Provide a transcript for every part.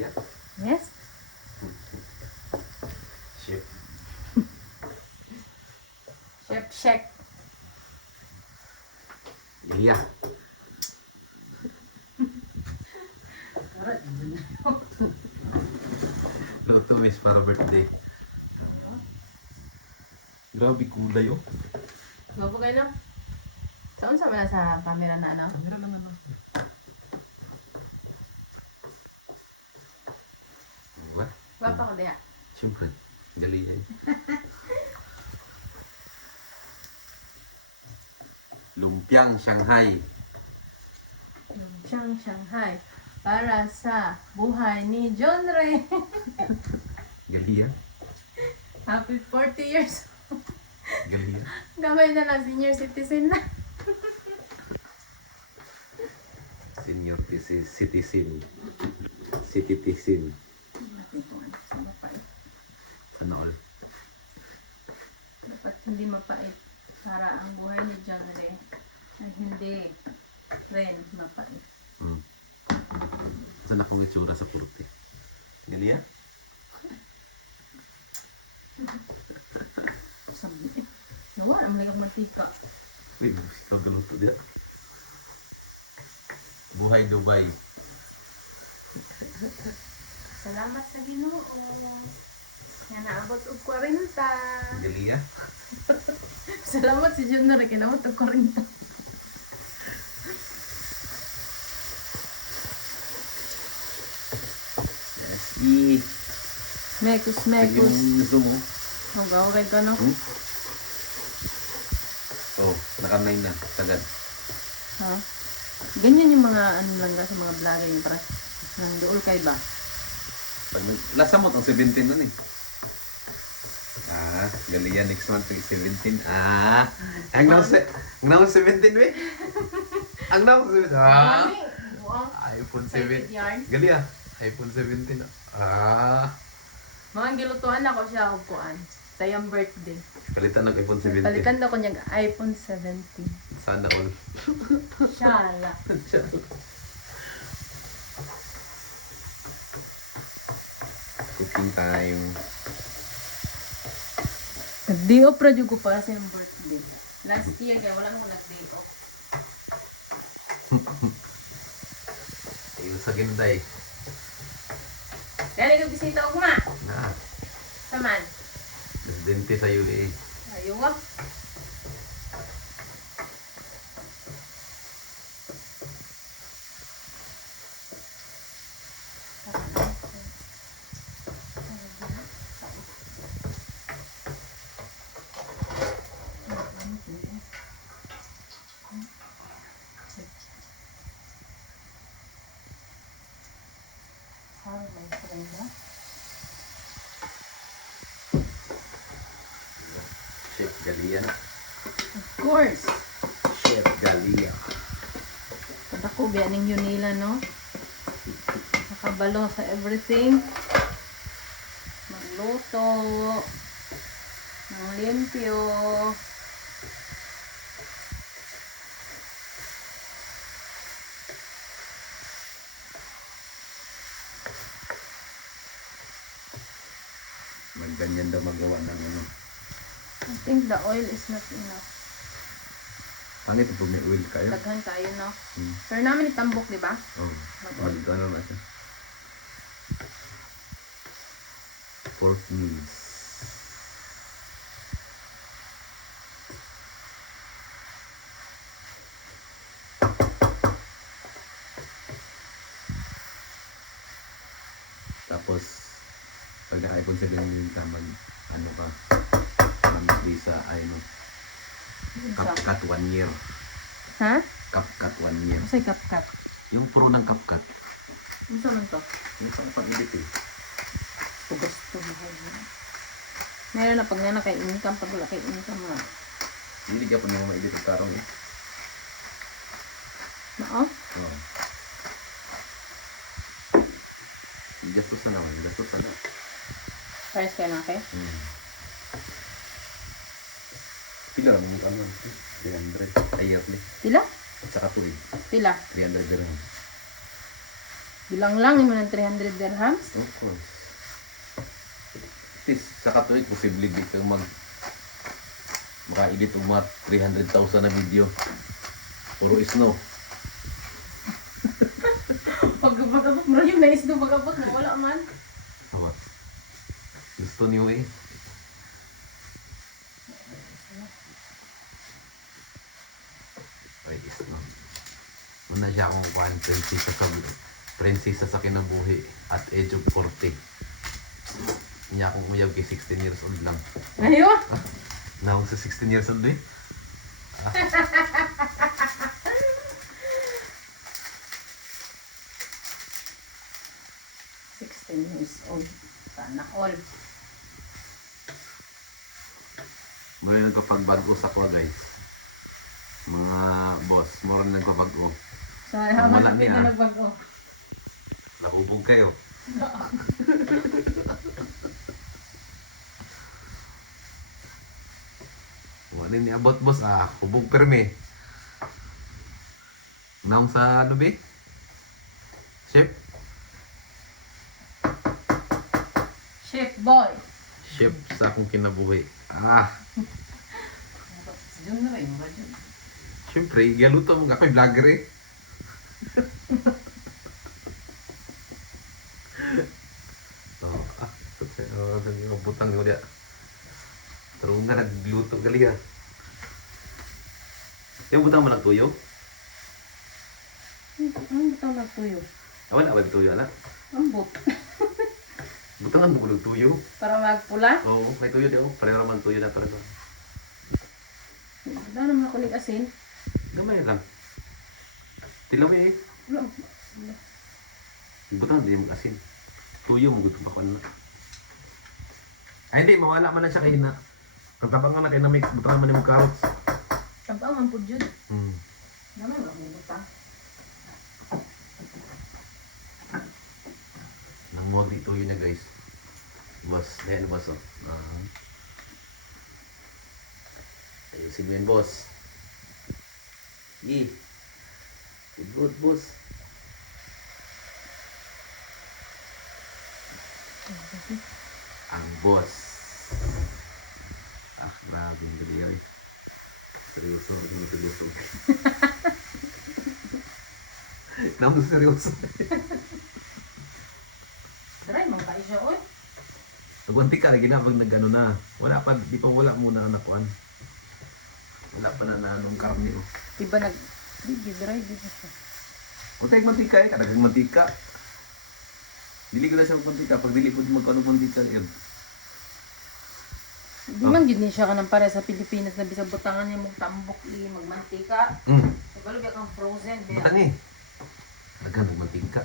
Yeah. Yes? Chef. Chef check. Yeah. Luto miss para birthday. Grabe kulay oh. Gwapo kayo no? Saan sa na sa camera na ano? Kamera lang ano. What? Gwapo ko diya. Siyempre. Gali yan. Lumpiang Shanghai. Shanghai. Para sa buhay ni John Ray. Gali yan. Happy 40 years. Gali yan. Gamay na lang senior citizen na. Senior citizen. Citizen. Sana all. Dapat hindi mapait. Para ang buhay ni John Ray ay hindi rin mapait. Hmm. Saan akong itsura sa kurte? Gali yan? Sabi eh. Nawa naman lang mantika. Wait, kagaluto diya. Buhay Dubai. Salamat sa Ginoo. Nga naabot og 40. Gali yan? Salamat si John Ray kinaabot og 40. Yes. Mekus, Yung mekus. gusto mo? Hugay ka no? Hmm? Oh, nakamay na. Sagad. Ha? Ganyan yung mga ano lang sa mga vlogger yung parang nang dool kay ba? Pag lasa mo itong 17 nun eh. Gali yan next month 17. Ang naman 17 we? Ang naman 17. iPhone 7. Gali iPhone 17. Mga gilutuan ako siya og kuan. Tayang birthday. Palitan ng iPhone 17. Palitan daw ko niyang iPhone 17. Sana all. Shala. Cooking time. Nag-day off ra jud ko para sa iyong birthday. Last year kaya wala mo nag-day off. Ayun sa ginday. Kaya nag-bisita ko ma. Na. Saman. Presidente sa Yuli eh. Ayaw nga. Chef Galia. Of course. Chef Galia. Ako biya ning Yunila no. Nakabalo sa everything. Magluto. Ng limpyo. Magganyan daw magawa ng ano. I think the oil is not enough. Pangit pag may oil kayo. Daghan kayo no. Hmm. Pero namin itambok di ba? Oh. Ano natin? Pork meals. Tapos pag naka-iPhone 7 ka ano ka visa ay no CapCut 1 year. Ha? CapCut 1 year. Masay kapkat. Yung pro ng CapCut. Ano sa man to? Yung sa pag-edit eh. Tugas to mahal mo. Meron na pag na kay income, pag wala kay income na. Hindi ka pa naman ma-edit ang tarong eh. Nao? Oo. Gastos na naman. Gastos na. Pares kayo na kayo? Pila lang yung ano. 300. Ay, yearly. Pila? At saka tuwid. Pila? 300 dirham. Bilang lang mo ng 300 dirhams. Of course. At least, sa katuwid, posible di kang maka-edit o mga 300,000 na video. Puro isno. Pag-abot mo yung nais doon pag-abot na wala man. Awas. Gusto niyo eh. Ay, isno. Una siya akong kuhan, prinsesa sa kinabuhi at age of 40. Niya akong uyab kay 16 years old lang. Ayo! Naong sa 16 years old eh. 16 years old. Sana all. Muna nagkapagbago sa ko guys. Mga boss, mura na nagpabago. So, Wala habang niya. kapit na nagbago. Nakubog kayo. Wala ni abot boss hubog perme. Naong sa ano be? Chef? Chef boy. Chef sa akong kinabuhi. Diyan na rin, ba dyan? Siyempre, galuto mo ako'y vlogger eh. Butang yun ya. Pero nga nagluto gali ha. Yung butang mo nagtuyo? Ang bitaw nagtuyo. Awan na ba nagtuyo na? Ambot. Butang ang bukod nagtuyo. Para magpula. Oo, may tuyo di ako. Pareho naman tuyo na pareho. Wala naman ako ng asin. Gamay lang. Tilaw eh. Wala. Butang di mag asin. Tuyo mo gusto pa ko na. Ay hindi, mawala man na siya kayo na. Katabang nga na kayo na mix, butang naman yung carrots. Tabaw man po dyan. Naman wala akong butang. Nanguwag di tuyo na guys. Boss, dahil boss oh. Ayusin mo yun boss. Good boss. Ang boss. Grabe yung dali. Seryoso, hindi mo seryoso. Naman seryoso. Try mo kayo siya, oy. Tugunti ka, lagi na pag nag-ano na. Wala pa, di pa wala muna ang nakuan. Wala pa na anong karne oh. Diba di dry, di ba siya? O tayo mantika eh, kadagang mantika. Dili ko na siya mantika, pag dili ko di magkano mantika yun. Di man gid ni siya ka ng pare sa Pilipinas na bisag butangan niya mong tambok magmantika. Kabalo biya kang frozen biya. Butang eh. Kadagang mantika.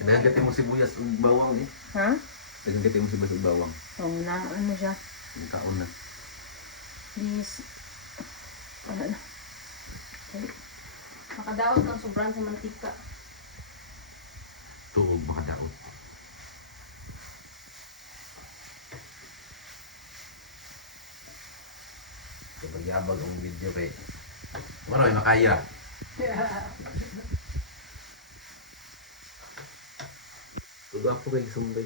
Nagagati mo sibuyas ug bawang eh. Ha? Nagagati mo sibuyas ug bawang. Oo na, ano siya? Ang kaon na. Please. Ano na? Okay. Makadaot kang sobrang sa mantika. Tuog makadaot. So, magyabag ang video kay Maroy makaya. Tuga po kay sumbay.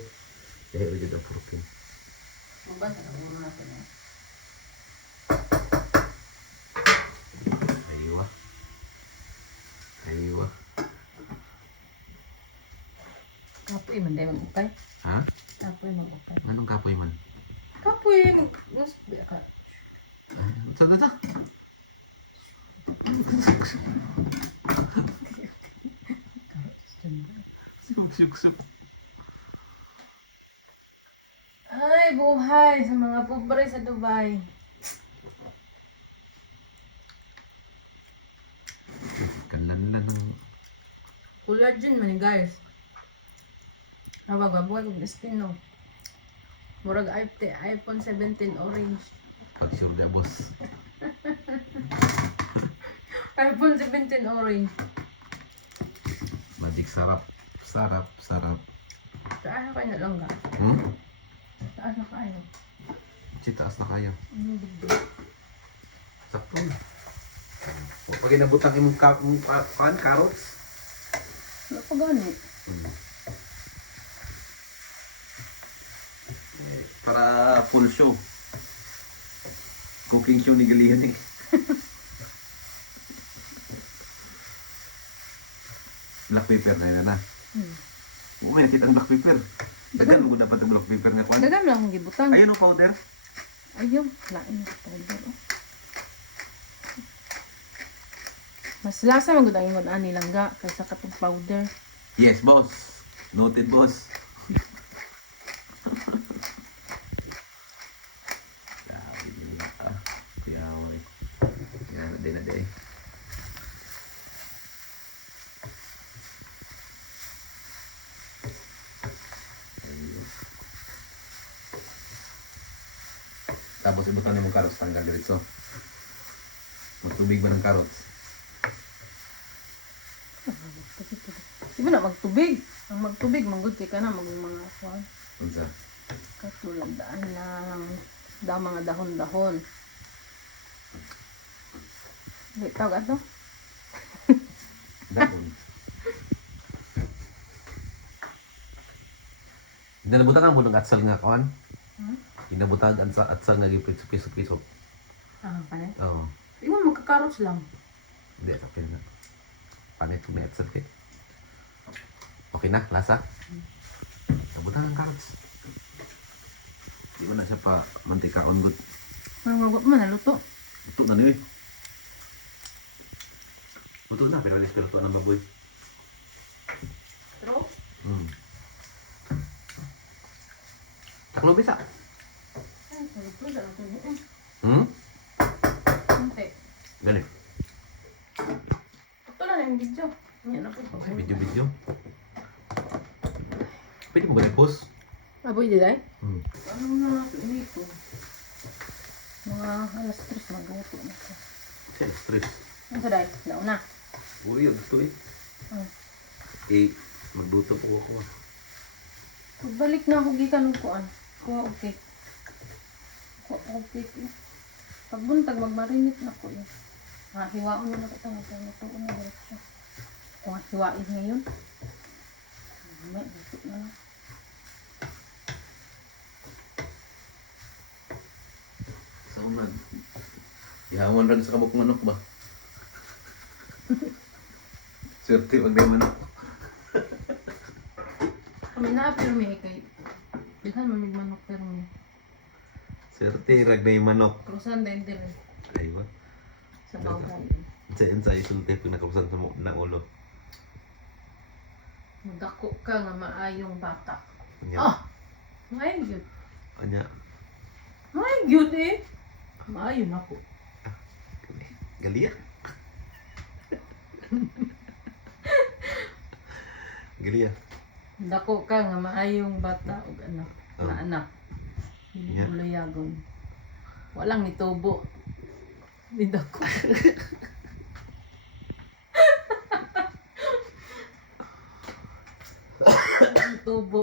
Dahil rin ang purkin. Magbanta ka muna natin eh. Aywa. Aywa. Kapoy man dahil mag-ukay. Ha? Kapoy mag-ukay. Anong kapoy man? Kapoy mag-usbi ka. Sa data? Suk. Ay, buhay sa mga pobre sa Dubai. Kanlan ng... Collagen man guys. Nawag buhay kong skin no. Murag iPhone 17 orange. Pag sure na boss. iPhone 17 orange. Magic sarap. Sarap. Taas na kayo na lang ga. Taas na kayo. Taas na kayo. Bigdo. Sakto. Pag inabutang imong carrots. Ano pa gani? Para full show. Cooking show ni Galian eh. Black pepper na yun na. May nakita ang black pepper. Dagan mo dapat ang black pepper nga kwan. Dagan lang akong gibutang. Ayun o powder. Ayun, lain na powder. Oh. Mas lasa magud ang ingon ani langga kaysa katong powder. Yes, boss. Noted, boss. Kaya na day. Tapos ibutan mo carrots tanggal dito. Magtubig ba ng carrots? Di ba na magtubig? Ang magtubig, manggod kay ka na mga kwan. Unsa? Katulad daan lang mga dahon-dahon. Di tawag ato? Dahon. Nabutang ang bulong atsal nga kawan. Inabutag ang atsal nga piso-piso. Ah, panay? Oo. Di mo magkakarots lang. Hindi, tapin na. Panay ito may atsal kay. Okay na, lasa. Nabutang ang carrots. Di mo na siya pa mantikaon good. Ang magot man, naluto. Luto na niyo eh. Luto na, pero alis ko luto ng baboy. Pero? Taklo bisa. Ay, saluto na lang ito. Kunti. Gali. Ito na yung video. Yan ako. Okay, video. Pwede mo ba post? Aboy di day? Ano na natin ito? Mga alas 3 magluto na ko. Siya, stress. Ano sa day? Nauna. Uy, yun ito eh. Eh, magluto po ako. Pagbalik na ako gikan ng kuan. Kuha okay. Okay. Pagbuntag magmarinit na ko yun. Hiwaon na kita nga tayo. Ito na diretso. Kung hiwain ngayon. May dito na lang. Sa kumag. Ihawan rin sa kabuk manok ba? Swerte pag di manok. Kami na pero may kay. Bilhan mamig manok pero may. Swerte rag na yung manok. Krusan din din. Ay ba? Sa bawal. Sa isulti pag nakapusan sa na ulo. Magdako ka nga maayong bata. Anya. Ah! Maayo yun. Anya. Maayo yun eh. Maayo na po. Galia. Galia. Dako ka nga maayong bata o anak. Na anak. Hindi Yeah. bulayagon. Walang itubo. Hindi dako. Walang tubo.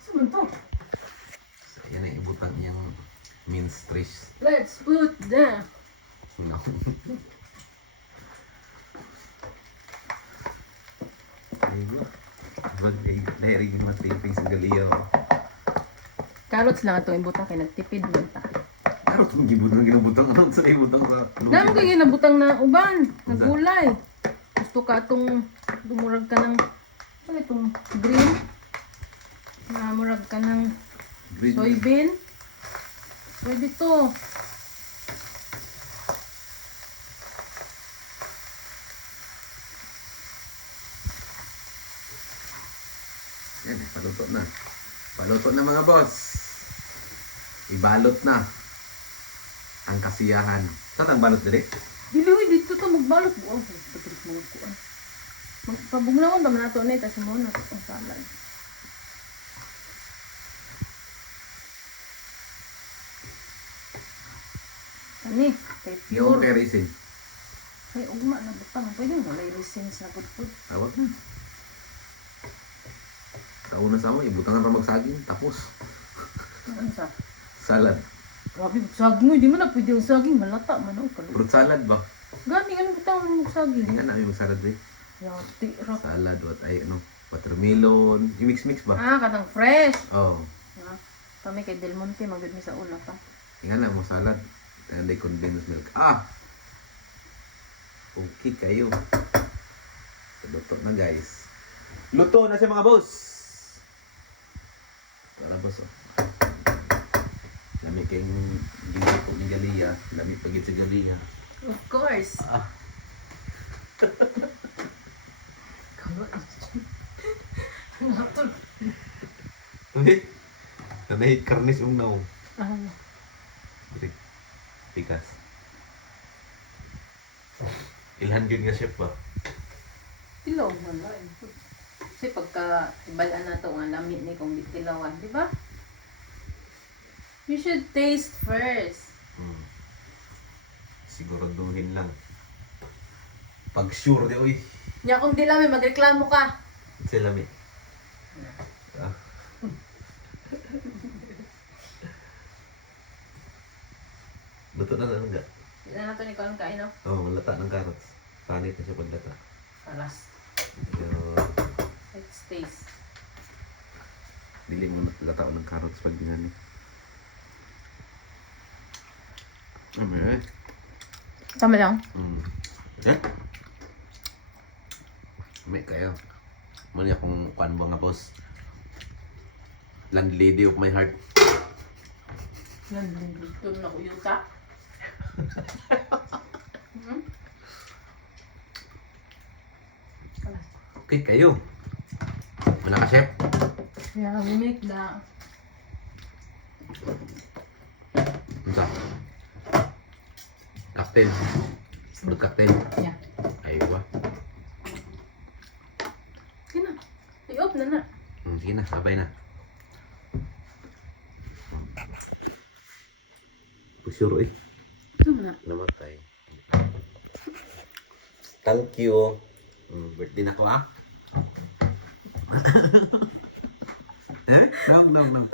Saan to? Yan ay ibutang yung minstress. Let's put the No. Ayun. Nairig yung matiping sa Galia. carrots lang ito ibutang kay nagtipid man ta. Pero itong ginabutang anong sa ibutang sa Namo kay ginabutang na uban, na gulay. Gusto ka itong dumurag ka ng ano itong green? Namurag ka ng green. soybean. Pwede to. Yan, paluto na. Paluto na mga boss. Ibalot na ang kasiyahan. Saan ang balot dali? Dili dito to magbalot mo. Oh, pagkakit mo ko. Magpabugnawan ba man nato ni tas mo na to salad. Ani, kay Yung pure. kay racing. Kay ugma na butang. Pwede mo lay resins na putput. Tawag na. Sa una sa mo, ibutangan pa magsaging. Tapos, Ano sa? salad. Grabe, saging mo. Di mo na pwede yung saging. Malata man. Oh, Fruit salad ba? Gani, ano ba tayo magsagi? Hindi ka namin magsalad eh. Yati, ra. Salad, what ay, ano, watermelon. I-mix-mix ba? Ah, katang fresh. Oo. Ah, kami kay Del Monte, magod mi sa una pa. Tingnan na mo salad. And they condensed milk. Ah! Okay kayo. Luto na guys. Luto na siya mga boss. Para boss oh. Lami kayong gili po ni Galia. Lami pagit si Galia. Of course. Ah. Natol. Uy. Nanahit karnis naw. Ah, Tikas. Ilhan yun nga chef ba? tilaw man lang. Kasi pagka ibalaan na to, ang lamit ni kung tilawan, di ba? You should taste first. Siguraduhin lang. Pag sure di oy. Nya kung di lami, magreklamo ka. Sila mi. Ah. Luto na lang nga. Hindi na nato ni Colin kain, no? Oo, oh, lata ng carrots. Panit na siya paglata. Alas. Pero, Let's taste. dili mo na lata ng carrots pag dinani. Eh. Tama lang. Eh? May kayo. Muna akong kuan ba nga boss. Landlady of my heart. Doon na ko yuta. Okay kayo. Wala ka chef? Yeah, we make the... Ano sa? Cocktail. Fruit cocktail. Yeah. Aywa. Sige na. I-off na na. Sige na, sabay na. Pusuro eh. Ito na. Namatay. Thank you. Birthday na ko ah. Eh? Dong.